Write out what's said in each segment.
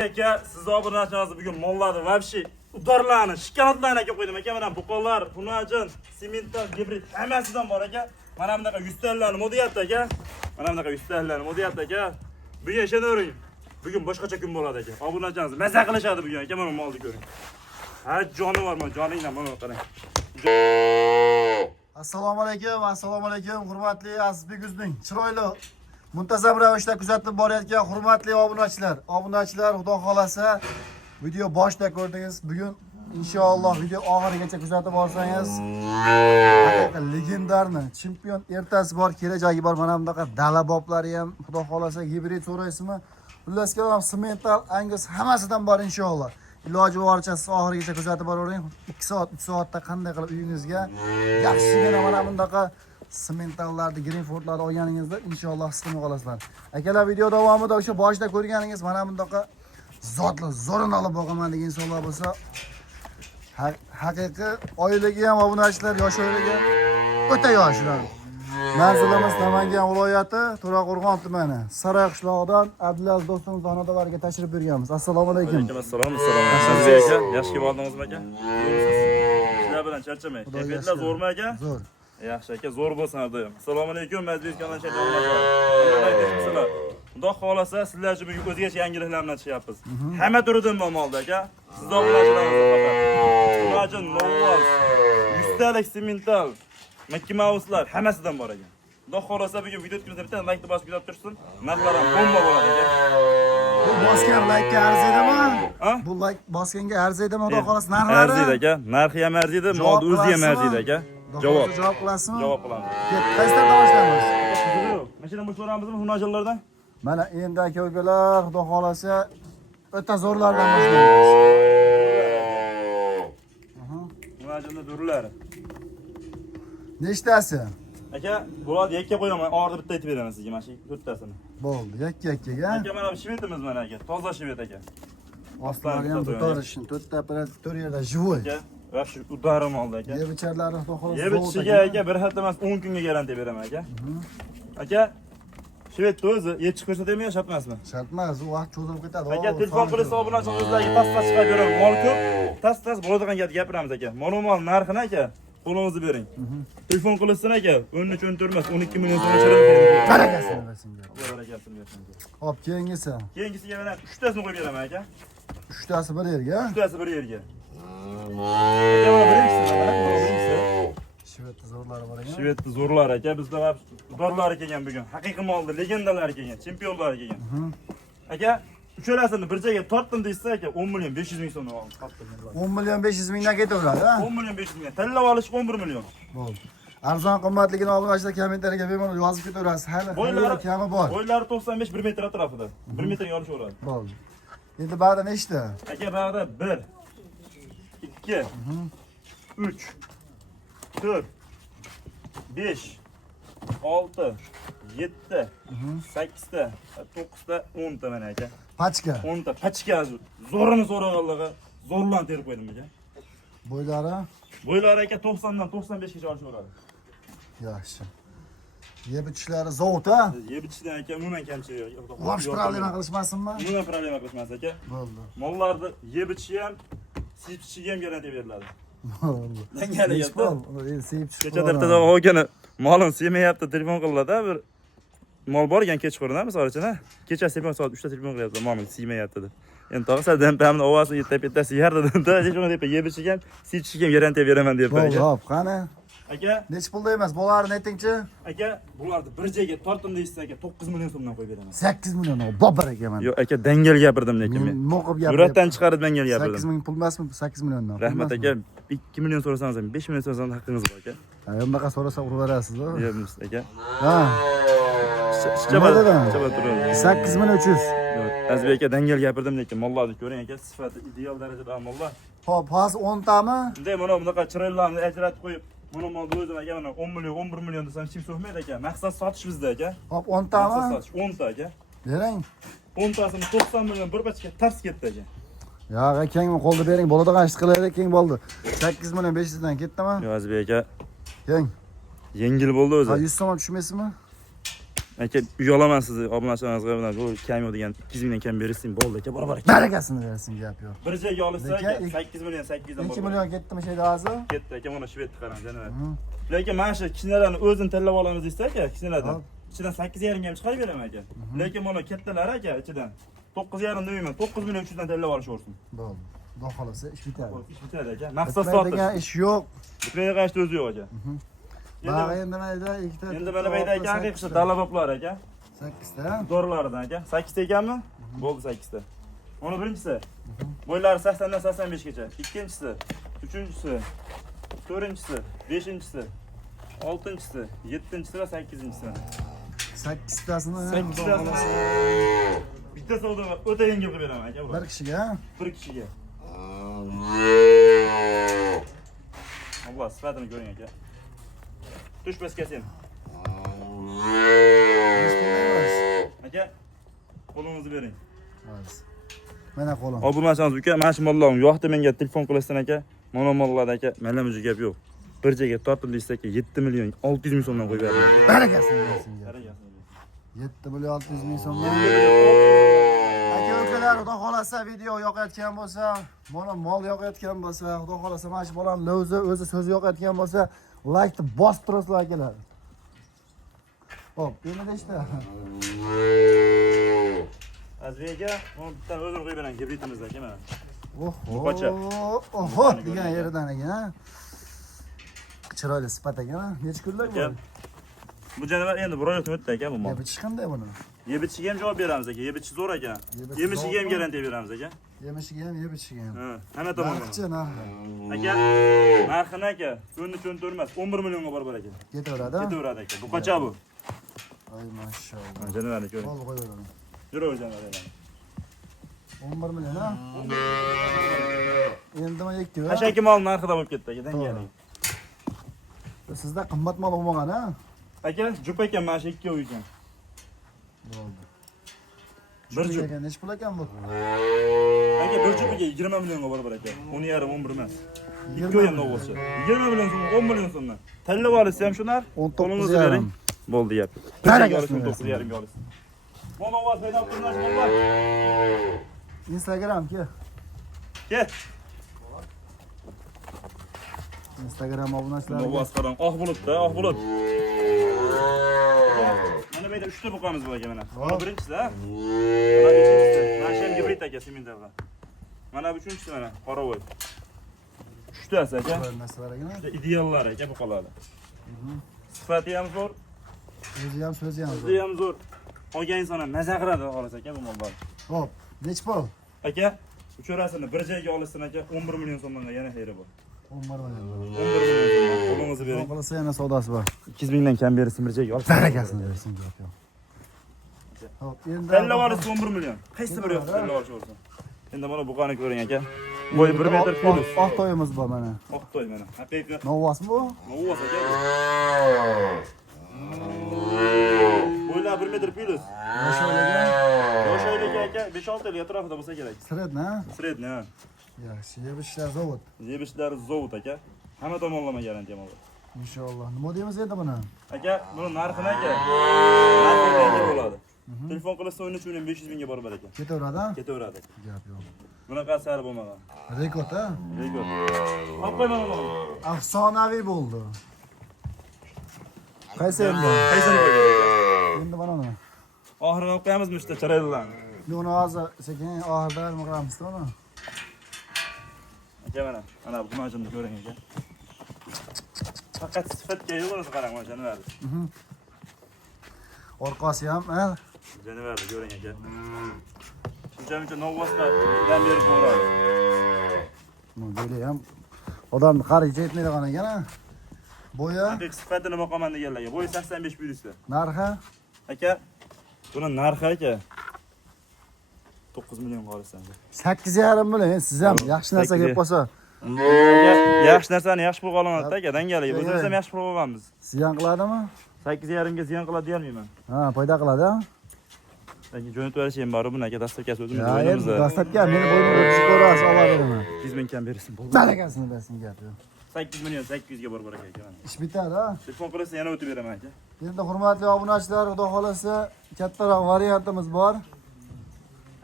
Aka, siz obunachilarni bugun mollarni vobshe udarlarni, shikolatlarni aka qo'ydim aka. Mana buqalar, funajin, sementdan, gibrid hammasidan bor aka. Mana bunaqa 100 talarni mo'diyapti aka. Mana bunaqa 100 talarni mo'diyapti aka. Bugun ishonavering. Bugun boshqacha kun bo'ladi aka. Obunachilarimiz maza qilishadi bugun aka. Mana molni ko'ring. Ha, jonivor, mana joningdan mana qarang. Assalomu alaykum, hurmatli Azizbek Uzning chiroyli muntazam ravishda kuzatib borayotgan hurmatli obunachilar. Obunachilar, xudo xolasa video boshida ko'rdingiz. Bugun inshaalloh video oxirigacha kuzatib borsangiz, haqiqatan legendarni, chempion ertasi bor, kelajagi bor. Mana bunaqa dala boblari ham, xudo xolasa gibrid so'raysizmi? Xullas kalom, semental, angus hammasidan bor inshaalloh. Iloji boricha oxirigacha kuzatib boravering. 2 soat, 3 soatda qanday qilib uyingizga yaxshigina mana bunaqa sementallarni, greenfordlarni olganingizda inshaalloh his qilmay qolasizlar. Akalar, video davomida o'sha boshida ko'rganingiz mana bunaqa zotli zo'rini olib boqaman degan insonlar bo'lsa, haqiqiy oilagi ham obunachilar, yosh oilaga o'ta yoshlar. Manzilimiz Namangan viloyati To'raqo'rg'on tumani Saroy qishlog'idan Abdulaziz do'stimiz xonadonlariga tashrif buyurganmiz. Assalomu alaykum. Assalom. Sizga aka, yaxshi kelib oldingizmi aka? Sizlar bilan charchamang. Kayfiyatlar zo'rmi aka? Zo'r. Yaxshi aka, zo'r bo'lsin doim. Assalomu alaykum, Mazbek kanalchilar. Alhamdulillah. Xudo xolasa sizlar uchun bugun o'zgacha yangiliklar bilan chiqyapmiz. Hamma turidan bor molda aka. Sizlar bilan faqat Funajin, Novvoz, 100 talik semental, Mickey Mouse'lar hammasidan bor ekan. Xudo xolasa bugun video tushirsa bitta like bosib kuzatib tursin. Narxlar ham bomba bo'ladi aka. Bu bosgan like arziydimi? Bu like bosganga arziydimi? Xudo xolasa narxlari arziydi aka. Narxi ham arziydi, molni o'zi ham arziydi aka. Javob qilasizmi? Javob qilamiz. Qaysidan boshlaymiz? Mashina boshlayapmizmi Funajinlardan? Mana endi aka-ukalar, xudo xolasa o'ta zo'rlardan boshlaymiz. Funajinlar durlari. Nechtasi? Aka, bo'ladi, yakka qo'yaman. Orda bitta aytib beraman sizga mana shu 4 tasini. Bo'ldi, yakka-yakkaga. Aka, mana bu shvetimiz mana aka. Toza shvet aka. Ostlari ham dutorishin, 4 ta apparat 4 yerda живой. Aka, va shu udarim oldi aka. Yeb icharlari xudo xolasa. Yeb ichiga aka bir hafta emas 10 kunga garantiya beraman aka. Aka, shvetni o'zi yeb chiqib ko'rsatmaymi, shart emasmi? Shart emas, u vaqt cho'zilib ketadi. Aka, telefon qilsa obunachilarimizga tas-tas chiqarib beraman. Mol ko'p, tas-tas bo'ladigan gap gapiramiz aka. Mol narxini aka qo'lingizni bering. Telefon qilsin aka, 13-14 emas, 12 million so'm chiqarib beraman. Barakasini bersin. Barakasini bersin. Hop, keyingisi. Keyingisiga mana 3 tasini qo'yib beraman aka. 3 tasi bir yerga. 3 tasi bir yerga. Aka, mana birinchisi mana, birinchisi. Shvetni zo'rlari bor ekan. Shvetni zo'rlari aka, bizda dorlari kelgan bugun. Haqiqiy molni legendalari kelgan, chempionlari kelgan. Aka, uchalasini bir joyga tortdim deysiz aka, 10 million 500 ming so'mdan oldim. 10 million 500 mingdan ketaveradi, ha? 10 million 500 ming. Tanlab olish 11 million. Bo'ldi. Arzon qimmatligini obunachilar kommentariyaga bemalol yozib ketaverasiz. Hali kami bor. Bo'ylari 95 1 metr atrofida. 1 metrga olishaveradi. Bo'ldi. Endi ba'da nechta? Aka, ba'da 1 2 3 4 5 6 7 8 ta 9 ta 10 ta mana aka. Pachka. 10 ta pachka zo'rini so'raganlarga zo'rlan terib qo'ydim aka. Bo'ylari? Bo'ylari aka 90 dan 95 gacha olishaveradi. Yaxshi. Yeb ichishlari zavod, ha? Yeb ichishdan aka umuman kamchilik yo'q. Vosh problema qilishmasinmi? Umuman problema qilishmas aka. Bo'ldi. Mollarni yeb ichishi ham, siyib ichishiga ham garantiya beriladi. Bo'ldi. Dangali gapda. Siyib chiqib. Kecha dartada o'g'ani molini siymayapti, telefon qiladi-da bir mol bor ekan kechqurun, misol uchun, kechasi telefon soat 3 ta telefon qilyapti, molni siymayapti deb. Endi tog'sa dampamni ovasini yetta siyardi da, hech qanday deb yeb ichiga ham, siyib ichiga ham garantiya beraman deb. Bo'ldi, hop, qani? Aka, Nech pulda emas, bolalarni aytingchi? aka, bularni bir joyga tortdim deysiz aka, 9 million so'mdan qo'yib beraman. 8 million, bobar ekan men. Yo'q aka, dangal gapirdim lekin men. Mo'qib gapirdim. Suratdan chiqarib dangal gapirdim. 8 ming pul emasmi? 8 milliondan. Rahmat aka, 2 million so'rasangiz ham, 5 million so'rasangiz haqqingiz bor aka. Bunaqa so'rasa urib berasiz-ku. Yo'qmiz aka. Ha. Chaba turadi. 8 million 300. Azbek aka, dangal gapirdim lekin mollarni ko'ring aka, sifati ideal darajada mollar. Hop, hozir 10 tami? Bunday mana bunaqa chiroylarni ajratib qo'yib, mana molni o'zim aka mana 10 million, 11 million desam hech kim so'kmaydi aka. Maqsad sotish bizda aka. Hop, 10 tami? Maqsad sotish 10 ta aka. Bering. 10 tasini 90 million bir pachka tars ketdi aka. Yo'q, keng qo'lda bering, bo'ladigan ish qilaylik, keng bo'ldi. 8 million 500 dan ketdimi? Yo'q Azbek aka. Keng. Yengil bo'ldi o'zi. Ha, 100 so'm tushmaysizmi? Aka uyalaman sizni obunachilaringizga bilan bu kam degan 200 mingdan kam berishsin bo'ldi aka bor aka. Barakasini bersin gap yo'q. Bir joyga olsa aka Lekin 8 million 800 dan 2 million ketdimi şeyda hozir? ketdi aka mana shvedni qarang janob. Lekin mana shu kichkinalarni o'zini tanlab olamiz desa aka kichkinalardan. Ichidan 8,5 ga ham chiqarib beraman aka. Lekin mana kattalar aka ichidan 9,5 deyman 9 million 300 dan tanlab olishaversin. Bo'ldi. Xudo xolasa ish bitadi. Ish bitadi aka. Maqsad sotish. Degan ish yo'q. Bitmaydigan qashda o'zi yo'q aka. Bari endi mayda ikkita. Endi mana bayda aka haqiqiy dalaboblar aka. 8 ta. Dorilardan aka. 8 ta ekanmi? Bo'ldi 8 ta. Mana birinchisi. Bo'ylari 80 dan 85 gacha. Ikkinchisi, uchinchisi, to'rtinchisi, beshinchisi, oltinchisi, yettinchisi va 8-inchisi. 8 tasini ham 8 xudo tasini xolasa bitta savdo o'ta yengil qilib beraman aka. bir kishiga. Bir kishiga. Allah sifatini ko'ring aka. Tush baskasini. Aka, qo'lingizni bering. Mana qo'lim. Obunachilarimiz uka, mana shu mollarim yo'qda menga telefon qilasizlar aka. Mana mollarda aka, mana bu gap yo'q. Bir joyga tortdim deysiz aka, 7 million 600 ming so'mdan qo'yib berdim. Barakasini bersin. 7 million 600 ming so'mdan. Aka ukalar, xudo xolasa video yoqayotgan bo'lsa, mana mol yoqayotgan bo'lsa, xudo xolasa mana shu bolamni o'zi so'zi yoqayotgan bo'lsa, like bosib turasizlar akalar. Hop, endi işte. Azbeka, mana bitta o'zini qo'yib beraman gibritimizda aka mana. Qocha. Oho, degan yeridan ekan. Chiroyli sifat ekan. Necha kunlar bu? Bu janavar endi bir oy o'tdi aka bu mol. Yeb ichish qanday buni? Yeb ichiga ham javob beramiz aka. Yeb ichish zo'r ekan. Yemishiga ham garantiya beramiz aka. Yemishiga ham, yeb ichiga ham. Ha, hamma tomondan. Narxchi narxi. Aka, narxini aka, so'nni cho'ntirmas, 11 millionga bor aka. Ketaveradi. Ketaveradi aka. Bu qacha bu? Ay maşallah. Janavarni ko'ring. Qo'l qo'yaveradi. Yur janavar. 11 million ha? Endi men yekdi. Qashaki mol narxida bo'lib ketdi aka, dangaling. Sizda qimmat mol bo'lmagan ha? Aka, jup ekan mana shu 2 uy ekan. Bo'ldi. Bir jup. Necha pul ekan bu? Aka, bir jupiga 20 millionga bor aka. 10,5 11 emas. 2 uy ham bo'lsa. 20 million so'm, 10 million so'mdan. Tanlab olsa ham shu narx. 19,5. Bo'ldi gap. Barakasini olishim 9,5 ga olasiz. Mana ovoz paydo qilinglar. Instagram ke. Ket. Instagram obunachilar. Ovoz qarang, oq bulutda, oq bulut. Mana bu yerda 3 ta buqamiz bor ekan mana. Mana birinchisi ha. Mana ikkinchisi. Mana shu ham gibrid aka sementalga. Mana bu uchinchisi mana qoravoy. 3 tasi aka. Narsalar ekan. Juda ideallar aka buqalar. Sifati ham zo'r, O'zi ham so'zi ham. o'zi ham zo'r. Olgan inson ham maza qiladi xolos aka bu mollar. Hop, necha pul? Aka, uchorasini bir joyga olishsin aka, 11 million so'mdan yana xayri bor. 11 million. 11 million so'mdan qo'lingizni bering. Qolsa yana savdosi bor. 200 mingdan kam bersin bir joyga olib. Barakasini bersin gap yo'q. Hop, endi Tanlab olish 11 million. Qaysi biri yo'q tanlab olish bo'lsin. Endi mana buqani ko'ring aka. Bo'yi 1 metr plus. Oq to'yimiz bor mana. Oq to'y mana. Haqiqiy. Novvosmi bu? Novvos aka. Bo'ylar 1 metr plus. Yosh oilaga aka 5-6 yil atrofida bo'lsa kerak. Sredna? Sredni ha. Yaxshi, yebishlar zavod. Yebishlar zavod aka. Hamma tomonlama garantiya bor. Inshaalloh. Nima deymiz endi buni? Aka, buni narxini aka. Narxi qancha bo'ladi? Telefon qilsa 13,500 mingga borib aka. Ketaveradi? Ketaveradi. Gap yo'q. Bunaqa sari bo'lmagan. Rekord ha? Rekord. Olib qo'yman mana. Afsonaviy bo'ldi. Qaysi endi? Qaysini qo'ygan aka? Endi mana buni. Oxirgi olib qo'yamizmi işte chiroylidan. Buni hozir sekin oxirida nima qilamiz uni? Aka mana, mana bu majonni ko'ring aka. Faqat sifatga yo'g'ini qarang mana janavarni. Orqasi ham, ha? Janavarni ko'ring aka. Shuncha novvosda dan berib bo'ladi. Böyle ham odamni qaricha yetmaydigan ekan ha. Bo'yi, Haqiqiy sifatini boqaman deganlarga. Bo'yi 85 buyursa. narxi Aka, buni narxi aka 9 million qolsan. 8,5 million. Siz ham yaxshi narsa kelib qolsa, Yaxshi narsani yaxshi pul qo'llanadi aka, dangaligi. O'zimiz ham yaxshi pul olganmiz. ziyon qiladimi? 8,5 ga ziyon qiladi deyolmayman. Ha, foyda qiladi ha. Aka jo'natib berish ham bor, buni aka dastlabkasi o'zimiz Ya, endi o'yinimizda. dastlabki meni bo'ynimga tushib ko'rasiz, olib beraman. 100 ming kam bersin bo'ldi. Barakasini bersin gap yo'q. 8 million 800 ga bor aka. Ish bitadi, ha. Telefon qilsa yana o'tib beraman aka. Endi hurmatli obunachilar, xudo xolasa kattaroq variantimiz bor.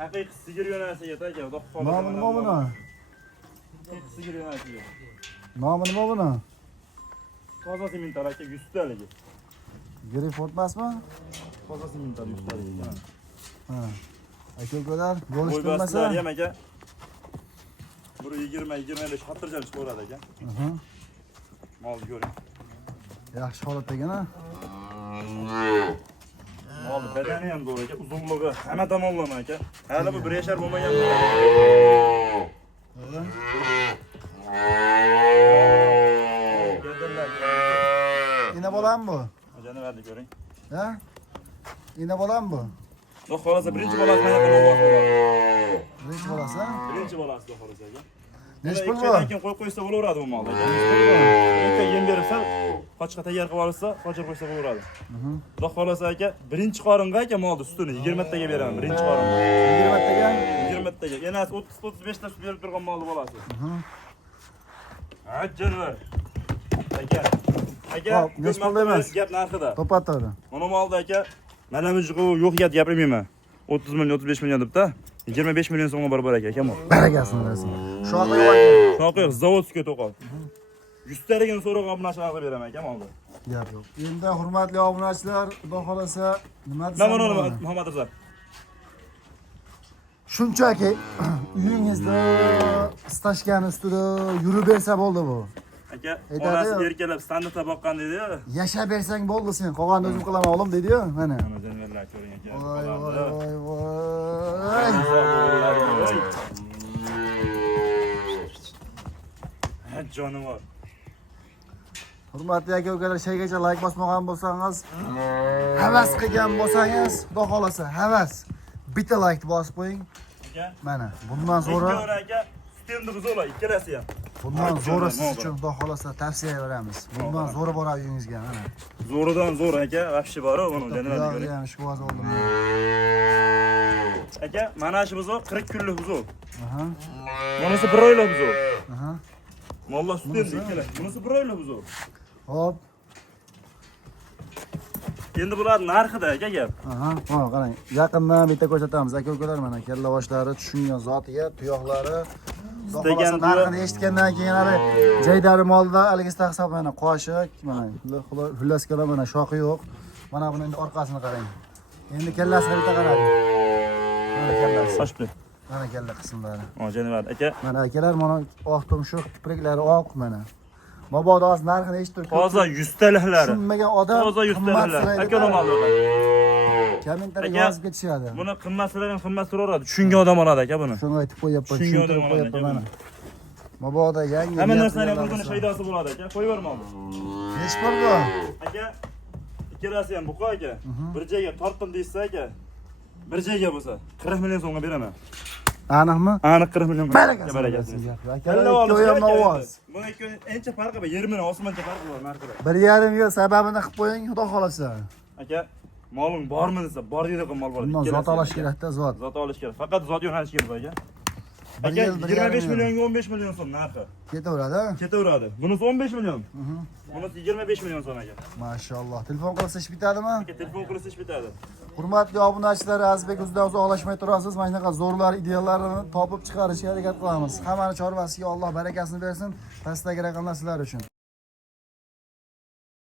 Haqiqiy sigir yo'nalishiga aka, xudo xolasa. Nomi nima buni? Sigir yo'nalishiga. Nomi nima buni? Toza simental aka 100 taligi. Grifort emasmi? Toza simental 100 taligi. Ha. Aka-ukalar, bo'lish Bo'y bilmasa. bostirlar ham aka. 120 xotirjam chiqaveradi aka. Molni ko'ring. Yaxshi holatda ekan-a. Mol badani ham zo'r aka, uzunligi hamma tomonlama aka. Hali bu 1 yashar bo'lmagan. Ina bolam bu? Janavarni ko'ring. Ha? Ina bolam bu? Xudo xolasa birinchi bolasini yaqin bo'ladi. Birinchi bolasi, ha? Birinchi bolasi xudo xolasa aka. Nechi pul bu? Keyin qo'yib qo'ysa bo'laveradi bu molda aka. Aka yem bersa, qochqa tayyor qilib olsa, qochib qo'ysa bo'laveradi. Xudo xolasa aka, birinchi qoringa aka molni sutini 20 taga beraman, birinchi qoringa. 20 taga? 20 taga. Enasi 30-35 ta sut berib turgan molni bolasi. Ha, janavar. Aka. Aka, Hop, nechi pul emas? Gap narxida. To'patadi. Mana molda aka, mana bu yo'q gap gapirmayman. 30 million, 35 million debda. 25 million so'mga bor aka, aka mol. Barakasini bersin. Shunaqa yo'q. Shunaqa yo'q, zavodga to'qol. 100 taligini so'ragan obunachilar qilib beraman aka molda. Gap yo'q. Endi hurmatli obunachilar, xudo xolasa nima Mana desam? mana Muhammad Rizo. Shunchaki uyingizda stashkan ustida yurib bersa bo'ldi bu. Aka, Aytadi-yu. onasi erkalab standartda boqqan dedi-yu. Yashab bersang bo'ldi sen, qolganini o'zim qilaman o'g'lim dedi-yu, mana. Mana janavarlar ko'ring aka. Voy. Ha, jonivor. Hurmatli aka-ukalar, shaygacha like bosmagan bo'lsangiz, havas qilgan bo'lsangiz, xudo xolasa havas. Bitta like bosib qo'ying. Aka, Mana, bundan sonra aka, sistemni buzola, ikkalasi ham. bundan zo'ri siz uchun xudo xolasa tavsiya beramiz. Bundan zo'ri boradi uyingizga, mana. Zo'ridan zo'r aka, vahshiy bor, mana janavarni ko'ring. Ham ishqiboz bo'ldim. Aka, mana shu buzoq 40 kunlik buzoq. Aha. Bunisi 1 oylik buzoq. Aha. Molla sistemda ikkalasi. Bunisi 1 oylik buzoq. Hop. Endi bular narxida aka gap. Aha, mana qarang. Yaqindan bitta ko'rsatamiz aka-ukalar, mana kalla boshlari tushungan zotiga, tuyoqlari. Istagan narxini eshitgandan keyin hali jaydari molda aligista hisob mana qoshiq, mana xullaskalar mana shoqi yo'q. Mana buni endi orqasini qarang. Endi kallasini bitta qarang. Mana kallasi. Sochdi. Mana kalla qismlari. O janavar aka. Mana akalar, mana oq tumshuq, kipriklari oq mana. Mabodo hozir narxini eshitib turib. Toza 100 taliklari. Tushunmagan odam Toza 100 taliklari. Aka nomali. Kommentariyaga yozib ketishadi. Buni qimmatlari ham qimmat turaveradi. Tushungan odam oladi aka buni. Shunga aytib qo'yapman, Tushungan odam tushuntirib oladi qo'yapman aka. mana. Mabodo yangi. Hamma narsani ham o'zini shaydosi bo'ladi aka. Qo'yib yubormoqmi? Nechi pul bu? Aka, ikkalasi ham buqa aka. Bir joyga tortdim deysiz aka. Bir joyga bo'lsa 40 million so'mga beraman. Aniqmi? Aniq 40 million. Barakasi. Kalla Ko'yam ovoz. Buni ikki encha farqi bor. Yer bilan osmoncha farqi bor narxida. 1,5 yil sababini qilib qo'ying, xudo xolasa. Aka, moling bormi desa, bor deydigan mol bor. Bundan zot olish kerak-da, zot. Zot olish kerak. Faqat zot yo'nalish kerak aka. Bir Aka, yil, 25 1,5 millionga 15 million so'm narxi. Ketaveradi. Ketaveradi. Bunisi 15 million. Bunisi 25 million so'm aka. Mashalloh. Telefon qilsa ish bitadimi? Aka, telefon qilsa ish bitadi. Hurmatli obunachilar, Azizbek o'zidan uzoqlashmay turasiz. Mana shunaqa zo'rlar, ideallarini topib chiqarishga harakat qilamiz. Hammani chorvasiga Alloh barakasini bersin. Pastdagi raqamlar sizlar uchun.